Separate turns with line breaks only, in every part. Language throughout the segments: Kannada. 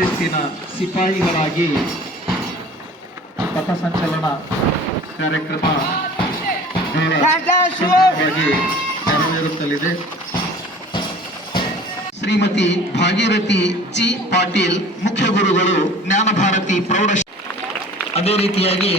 ಶಿಸ್ತಿನ ಸಿಪಾಯಿಗಳಾಗಿ ಪಥಸಂಚಲನ ಕಾರ್ಯಕ್ರಮ ನೆರವೇರುತ್ತಲಿದೆ. ಶ್ರೀಮತಿ ಭಾಗೀರಥಿ ಜಿ ಪಾಟೀಲ್ ಮುಖ್ಯ ಗುರುಗಳು ಜ್ಞಾನ ಭಾರತಿ ಪ್ರೌಢ ಅದೇ ರೀತಿಯಾಗಿ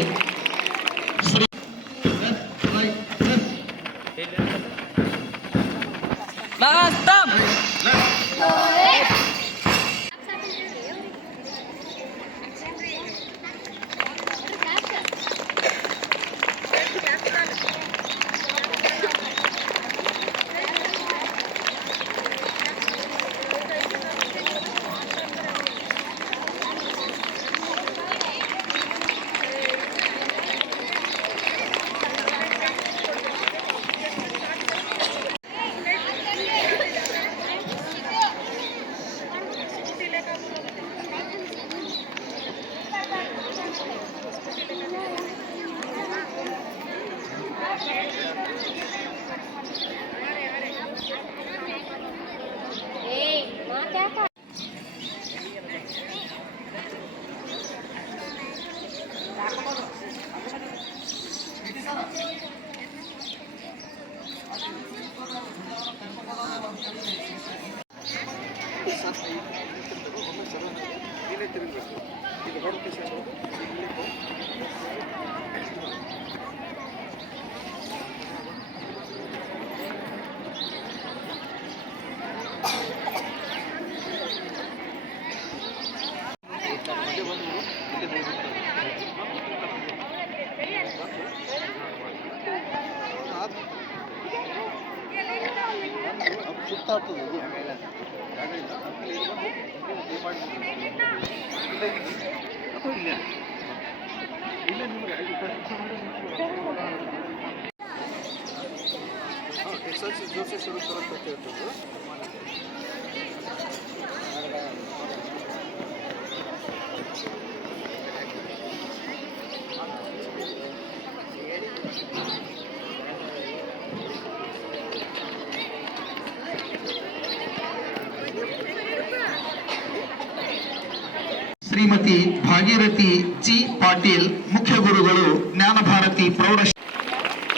ಶ್ರೀಮತಿ ಭಾಗೀರಥಿ ಜಿ ಪಾಟೀಲ್ ಮುಖ್ಯ ಗುರುಗಳು ಜ್ಞಾನ ಭಾರತಿ ಪ್ರೌಢ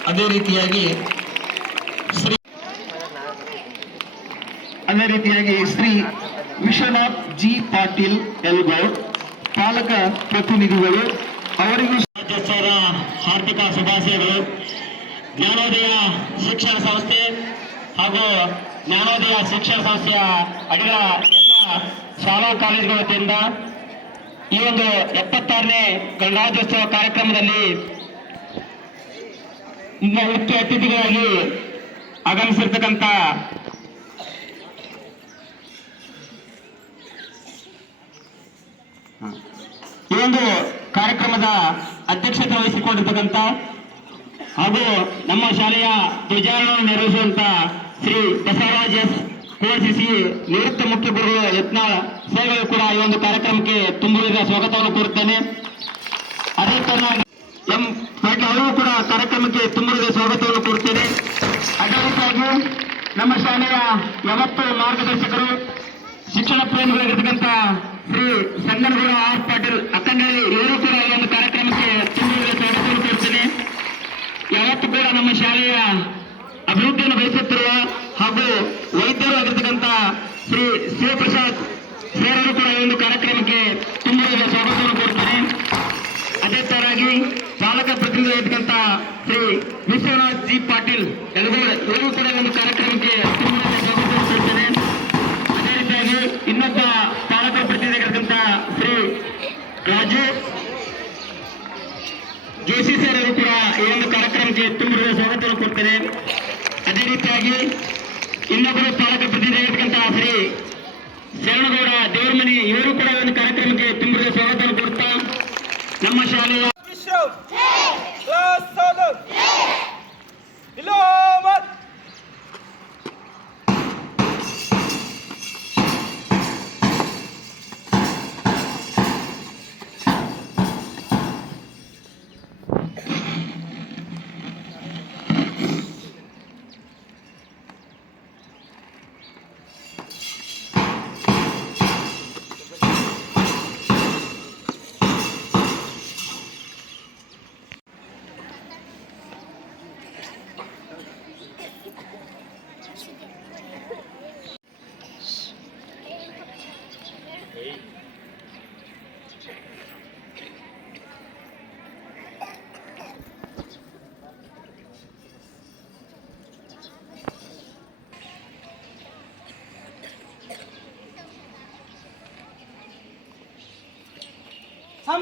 ಅದೇ ರೀತಿಯಾಗಿ ಅದೇ ರೀತಿಯಾಗಿ ಶ್ರೀ ವಿಶ್ವನಾಥ್ ಜಿ ಪಾಟೀಲ್ ಎಲ್ಗೌಡ್, ಪಾಲಕ ಪ್ರತಿನಿಧಿಗಳು, ಅವರಿಗೂ
ರಾಜ್ಯೋತ್ಸವದ ಹಾರ್ದಿಕ ಶುಭಾಶಯಗಳು. ಜ್ಞಾನೋದಯ ಶಿಕ್ಷಣ ಸಂಸ್ಥೆ ಹಾಗೂ ಜ್ಞಾನೋದಯ ಶಿಕ್ಷಣ ಸಂಸ್ಥೆಯ ಅಡಿಗಳ ಎಲ್ಲ ಶಾಲಾ ಕಾಲೇಜುಗಳ ವತಿಯಿಂದ ಈ ಒಂದು ಎಪ್ಪತ್ತಾರನೇ ಗಣರಾಜ್ಯೋತ್ಸವ ಕಾರ್ಯಕ್ರಮದಲ್ಲಿ ಮುಖ್ಯ ಅತಿಥಿಗಳಾಗಿ ಆಗಮಿಸಿರ್ತಕ್ಕಂಥ ಒಂದು ಕಾರ್ಯಕ್ರಮದ ಅಧ್ಯಕ್ಷತೆ ವಹಿಸಿಕೊಂಡಿರ್ತಕ್ಕಂಥ ಹಾಗೂ ನಮ್ಮ ಶಾಲೆಯ ಧ್ವಜಾರೋಹಣ ನೆರವೇರಿಸುವಂತ ಶ್ರೀ ಬಸವರಾಜ್ ಎಸ್ ಕೋರ್ಸಿಸಿ ನಿವೃತ್ತ ಮುಖ್ಯ ಗುರುಗಳ ಯತ್ನ ಸೇವೆಗಳು ಕೂಡ ಈ ಒಂದು ಕಾರ್ಯಕ್ರಮಕ್ಕೆ ತುಂಬಿದ ಸ್ವಾಗತವನ್ನು ಕೋರುತ್ತೇನೆ. ಅದೇ ತನ್ನ ಎಂ ಪಾಟೀಲ್ ಅವರು ಕೂಡ ಕಾರ್ಯಕ್ರಮಕ್ಕೆ ತುಂಬಿದ ಸ್ವಾಗತವನ್ನು ಕೋರುತ್ತೇನೆ. ಅದೇ ರೀತಿಯಾಗಿ ನಮ್ಮ ಶಾಲೆಯ ಯಾವತ್ತು ಮಾರ್ಗದರ್ಶಕರು, ಶಿಕ್ಷಣ ಪ್ರೇಮಿಗಳಾಗಿರ್ತಕ್ಕಂಥ ಶ್ರೀ ಸಂಗನಗೌಡ ಆರ್ ಪಾಟೀಲ್ ಅಕ್ಕಂಡಳ್ಳಿ ಇವರು ಕೂಡ ಈ ಒಂದು ಕಾರ್ಯಕ್ರಮಕ್ಕೆ ತುಂಬಿದ ಸ್ವಾಗತವನ್ನು ಕೋರುತ್ತೇನೆ ಯಾವತ್ತೂ ಕೂಡ ನಮ್ಮ ಶಾಲೆಯ ಅಭಿವೃದ್ಧಿಯನ್ನು ಬಯಸುತ್ತಿರುವ ಹಾಗೂ ವೈದ್ಯರು ಆಗಿರ್ತಕ್ಕಂಥ ಶ್ರೀ ಶಿವಪ್ರಸಾದ್ ಸೇರರು ಕೂಡ ಈ ಒಂದು ಕಾರ್ಯಕ್ರಮಕ್ಕೆ ತುಂಬಿದ ಸ್ವಾಗತವನ್ನು ಕೋರುತ್ತೇನೆ. ಅದೇ ತರಾಗಿ ಪಾಲಕ ಪ್ರತಿನಿಧಿ ಆಗಿರ್ತಕ್ಕಂಥ ಶ್ರೀ ವಿಶ್ವನಾಥ್ ಜಿ ಪಾಟೀಲ್ ಎಲಗೋಡ್ ಕೊಡ್ತೇನೆ ಅದೇ ರೀತಿಯಾಗಿ ಇನ್ನೊಬ್ಬರು ಪಾಲಕ ಪ್ರತಿನಿಧಿಯಾಗಿರ್ತಕ್ಕಂತಹ ಶ್ರೀ ಶರಣಗೌಡ ದೇವರಮನಿ, ಇವರು ಕೂಡ ಒಂದು ಕಾರ್ಯಕ್ರಮಕ್ಕೆ ತುಂಬಿದ ಸ್ವಾಗತವನ್ನು ಕೊಡ್ತಾ ನಮ್ಮ ಶಾಲೆಯ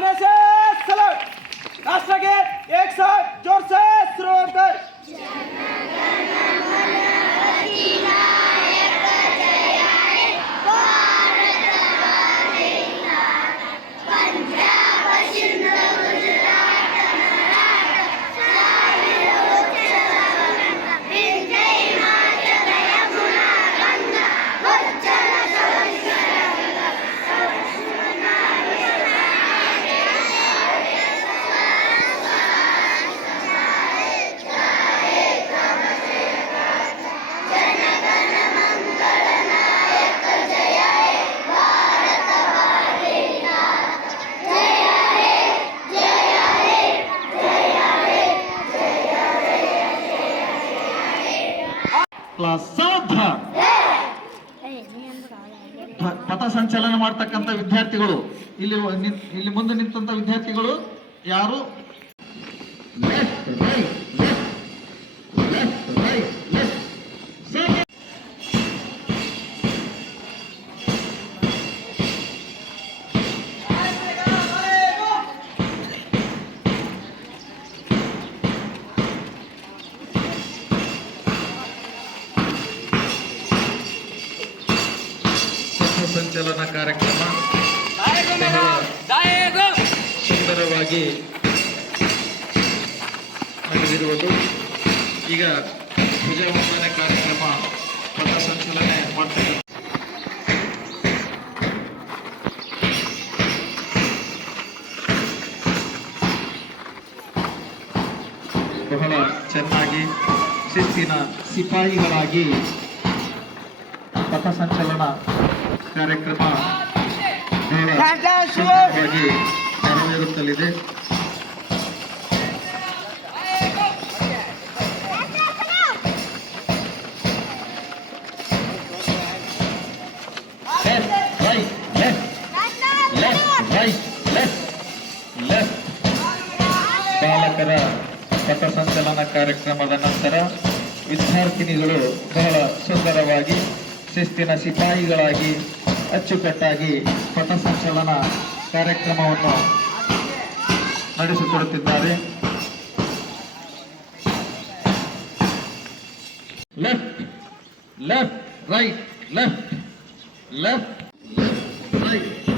presente.
ಕ್ಲಾಸ್ ಸಾಧ ಪಥ ಸಂಚಲನ ಮಾಡ್ತಕ್ಕಂಥ ವಿದ್ಯಾರ್ಥಿಗಳು. ಇಲ್ಲಿ ಇಲ್ಲಿ ಮುಂದೆ ನಿಂತ ವಿದ್ಯಾರ್ಥಿಗಳು ಯಾರು? ಪಥಸಂಚಲನ ಕಾರ್ಯಕ್ರಮ ಬಹಳ ಸುಂದರವಾಗಿ ನಡೆದಿರುವುದು. ಈಗ ಧ್ವಜವಂದನೆ ಕಾರ್ಯಕ್ರಮ ಪಥಸಂಚಲನೆ ಮಾಡ್ತಕ್ಕಂಥ ಬಹಳ ಚೆನ್ನಾಗಿ ಶಿಸ್ತಿನ ಸಿಪಾಯಿಗಳಾಗಿ ಪಥಸಂಚಲನ ಕಾರ್ಯಕ್ರಮ ನೆರವೇರುತ್ತಲಿದೆ. ಬಾಲಕರ ಪಥಸಂಚಲನ ಕಾರ್ಯಕ್ರಮದ ನಂತರ ವಿದ್ಯಾರ್ಥಿನಿಗಳು ಬಹಳ ಸುಂದರವಾಗಿ ಶಿಸ್ತಿನ ಸಿಪಾಯಿಗಳಾಗಿ ಅಚ್ಚುಕಟ್ಟಾಗಿ ಪಥಸಂಚಲನ ಕಾರ್ಯಕ್ರಮವನ್ನು ನಡೆಸಿಕೊಡುತ್ತಿದ್ದಾರೆ. Left left right left left right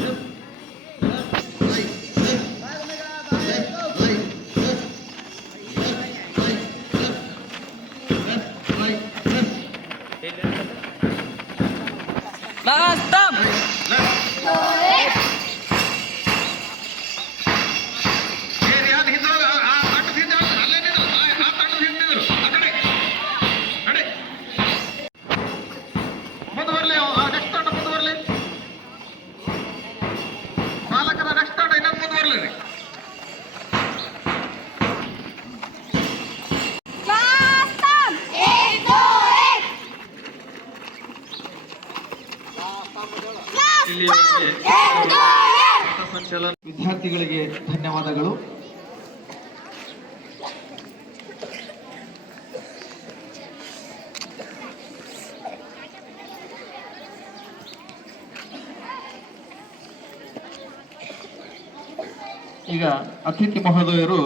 ಈಗ ಅತಿಥಿ ಮಹೋದಯರು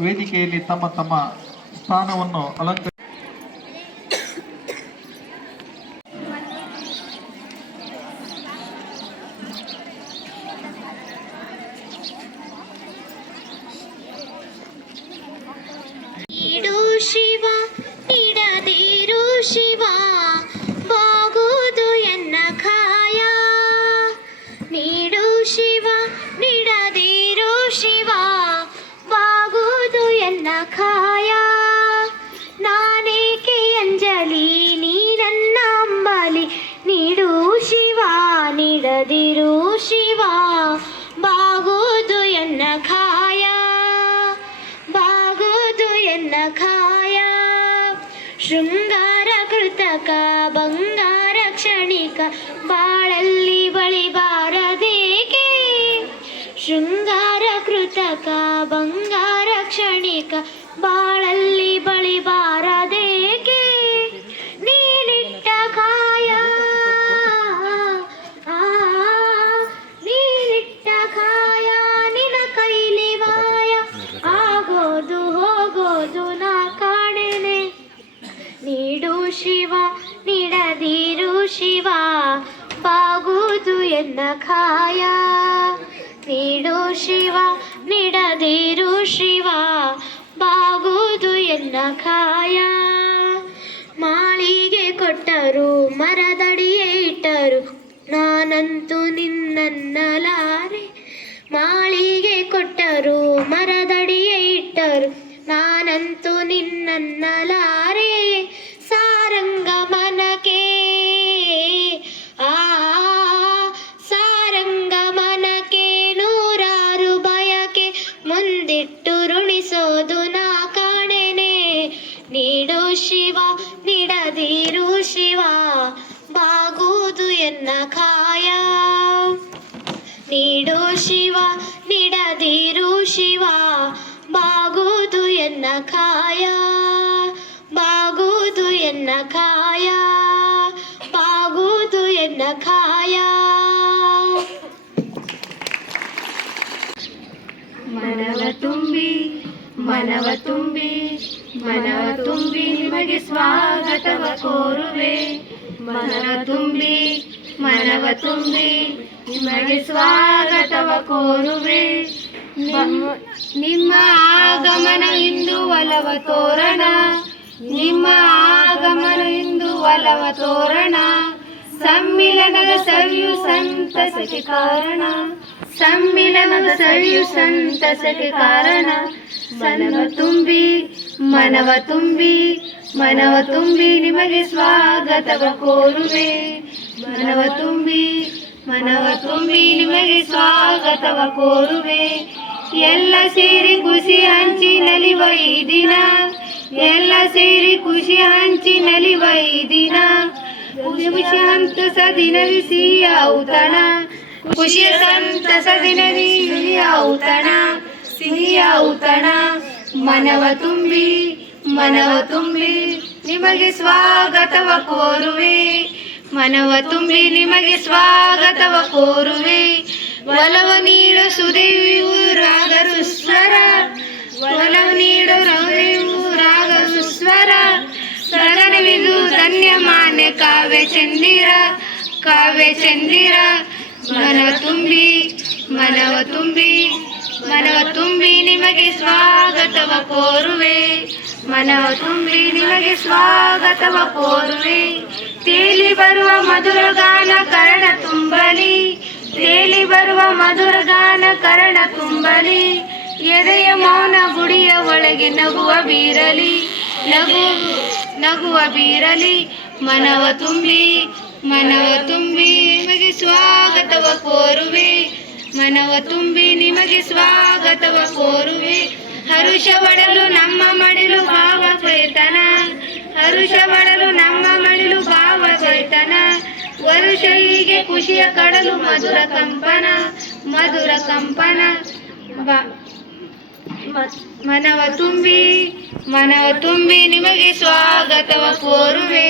ವೇದಿಕೆಯಲ್ಲಿ ತಮ್ಮ ತಮ್ಮ ಸ್ಥಾನವನ್ನು ಅಲಂಕರಿಸಿ
ಮರದಡಿಯೇ ಇಟ್ಟರು. ನಾನಂತೂ ನಿನ್ನನ್ನಲಾರೆ. ಮಾಳಿಗೆ ಕೊಟ್ಟರು, ಮರದಡಿಯೇ ಇಟ್ಟರು. ನಾನಂತೂ ನಿನ್ನನ್ನಲಾರೆ. ಸಾರಂಗ ಮನಕೆ. ಆ ಸಾರಂಗ ಮನಕೆ, ನೂರಾರು ಬಯಕೆ. ಮುಂದಿಟ್ಟು ರುಣಿಸೋದು ನಾ ಕಾಣೆನೆ. ನೀಡು ಶಿವ, ನಿಡದಿರು ಶಿವ ಬಾಗುವುದು ಎನ್ನ ಕಾಯ? ನೀಡು ಶಿವ, ನೀಡದಿರು ಶಿವ, ಬಾಗುವುದು ಎನ್ನ ಕಾಯ? ಬಾಗುವುದು ಎನ್ನ ಕಾಯ? ಬಾಗುವುದು ಎನ್ನ ಕಾಯ?
ಮನವ ತುಂಬಿ ಮನವ ತುಂಬಿ ಮನವ ತುಂಬಿ ನಿಮಗೆ ಸ್ವಾಗತವ ಕೋರುವೆ. ಮನವ ತುಂಬಿ ಮನವ ತುಂಬಿ, ನಿಮಗೆ ಸ್ವಾಗತವ ಕೋರುವೆ. ನಿಮ್ಮ ಆಗಮನ ಇಂದು ಒಲವ ತೋರಣ. ನಿಮ್ಮ ಆಗಮನ ಇಂದು ಒಲವ ತೋರಣ. ಸಮ್ಮಿಲನದ ಸವಿಯು ಸಂತಸಕ್ಕೆ ಕಾರಣ. ಸಮ್ಮಿಲನದ ಸವಿಯು ಸಂತಸಕ್ಕೆ ಕಾರಣ. ಮನವ ತುಂಬಿ ಮನವ ತುಂಬಿ ಮನವ ತುಂಬಿ ನಿಮಗೆ ಸ್ವಾಗತವ ಕೋರುವೆ. ಮನವ ತುಂಬಿ ಮನವ ತುಂಬಿ ನಿಮಗೆ ಸ್ವಾಗತವ ಕೋರುವೆ. ಎಲ್ಲ ಸೇರಿ ಖುಷಿ ಹಂಚಿ ನಲಿವ ಈ ದಿನ. ಎಲ್ಲ ಸೇರಿ ಖುಷಿ ಹಂಚಿ ನಲಿವ ಈ ದಿನ. ಖುಷಿ ಸಂತಸ ದಿನವಿ ಸಿಹಿ ಔತಣ. ಖುಷಿಯ ಸಂತಸ ದಿನವಿ ಸಿಹಿ ಔತಣ. ಸಿಹಿ ಔತಣ. ಮನವ ತುಂಬಿ ಮನವ ತುಂಬಿ ನಿಮಗೆ ಸ್ವಾಗತವ ಕೋರುವೆ. ಮನವ ತುಂಬಿ ನಿಮಗೆ ಸ್ವಾಗತವ ಕೋರುವೆ. ಒಲವ ನೀಡ ಸುದೇವಿಯು ರಾಗರು ಸ್ವರ. ಒಲವ ನೀಡ ರವಿಯು ರಾಗರು ಸ್ವರ. ಸರಣವಿದು ಧನ್ಯ ಮಾನ್ಯ ಕಾವ್ಯ ಚಂದಿರ. ಕಾವ್ಯ ಚಂದಿರ, ಮನವ ತುಂಬಿ ಮನವ ತುಂಬಿ. ಮನವ ತುಂಬಿ ನಿಮಗೆ ಸ್ವಾಗತವ ಕೋರುವೆ. ಮನವ ತುಂಬಿ ನಿಮಗೆ ಸ್ವಾಗತವ ಕೋರುವೆ. ತೇಲಿ ಬರುವ ಮಧುರ ಗಾನ ಕರಣ ತುಂಬಲಿ. ತೇಲಿ ಬರುವ ಮಧುರ ಗಾನ ಕರಣ ತುಂಬಲಿ. ಎದೆಯ ಮೌನ ಗುಡಿಯ ಒಳಗೆ ನಗುವ ಬೀರಲಿ. ನಗು, ನಗುವ ಬೀರಲಿ. ಮನವ ತುಂಬಿ ಮನವ ತುಂಬಿ ನಿಮಗೆ ಸ್ವಾಗತವ ಕೋರುವೆ. ಮನವ ತುಂಬಿ ನಿಮಗೆ ಸ್ವಾಗತವ ಕೋರುವೆ. ಹರುಷ ಬಡಲು ನಮ್ಮ ಮಡಿಲು ಭಾವ ಚೇತನ. ಹರುಷ ಬಡಲು ನಮ್ಮ ಮಡಿಲು ಭಾವ ಚೇತನ. ವರುಷ ಹೀಗೆ ಖುಷಿಯ ಕಡಲು ಮಧುರ ಕಂಪನ ಮಧುರ ಕಂಪನ. ಮನವ ತುಂಬಿ ಮನವ ತುಂಬಿ ನಿಮಗೆ ಸ್ವಾಗತವ ಕೋರುವೆ.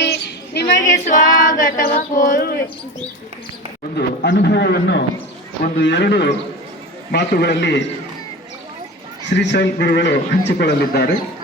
ನಿಮಗೆ ಸ್ವಾಗತವ ಕೋರುವೆ.
ಅನುಭವವನ್ನು ಒಂದು ಎರಡು ಮಾತುಗಳಲ್ಲಿ ಶ್ರೀಶೈಲ್ ಗುರುಗಳು ಹಂಚಿಕೊಳ್ಳಲಿದ್ದಾರೆ.